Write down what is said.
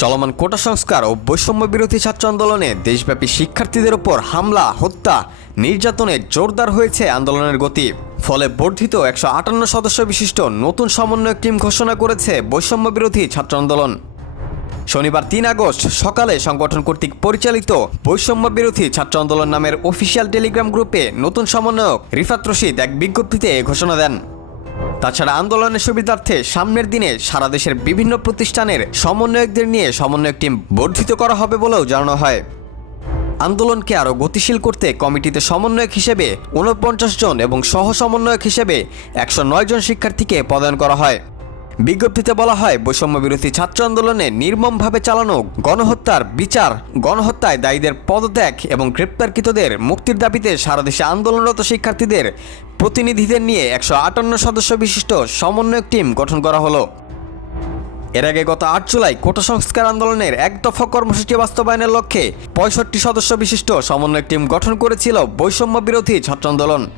চলমান কোটা সংস্কার ও বৈষম্য বিরোধী ছাত্র আন্দোলনে দেশব্যাপী শিক্ষার্থীদের ওপর হামলা, হত্যা, নির্যাতনে জোরদার হয়েছে আন্দোলনের গতি। ফলে বর্ধিত একশো আটান্ন সদস্য বিশিষ্ট নতুন সমন্বয়ক টিম ঘোষণা করেছে বৈষম্য বিরোধী ছাত্র আন্দোলন। শনিবার তিন আগস্ট সকালে সংগঠন কর্তৃক পরিচালিত বৈষম্য বিরোধী ছাত্র আন্দোলন নামের অফিসিয়াল টেলিগ্রাম গ্রুপে নতুন সমন্বয়ক রিফাত রশিদ এক বিজ্ঞপ্তিতে ঘোষণা দেন। তাছাড়া আন্দোলনের সুবিধার্থে সামনের দিনে সারা দেশের বিভিন্ন প্রতিষ্ঠানের সমন্বয়কদের নিয়ে সমন্বয়ক টিম বর্ধিত করা হবে বলেও জানানো হয়। আন্দোলনকে আরও গতিশীল করতে কমিটিতে সমন্বয়ক হিসেবে উনপঞ্চাশ জন এবং সহ সমন্বয়ক হিসেবে একশো নয় জন শিক্ষার্থীকে পদায়ন করা হয়। বিজ্ঞপ্তিতে বলা হয়, বৈষম্য বিরোধী ছাত্র আন্দোলনে নির্মমভাবে চালানো গণহত্যার বিচার, গণহত্যায় দায়ীদের পদত্যাগ এবং গ্রেপ্তারকৃতদের মুক্তির দাবিতে সারা দেশে আন্দোলনরত শিক্ষার্থীদের প্রতিনিধিদের নিয়ে একশো আটান্ন সদস্য বিশিষ্ট সমন্বয়ক টিম গঠন করা হলো। এর আগে গত আট জুলাই কোটা সংস্কার আন্দোলনের এক দফা কর্মসূচি বাস্তবায়নের লক্ষ্যে পঁয়ষট্টি সদস্য বিশিষ্ট সমন্বয়ক টিম গঠন করেছিল বৈষম্য বিরোধী ছাত্র আন্দোলন।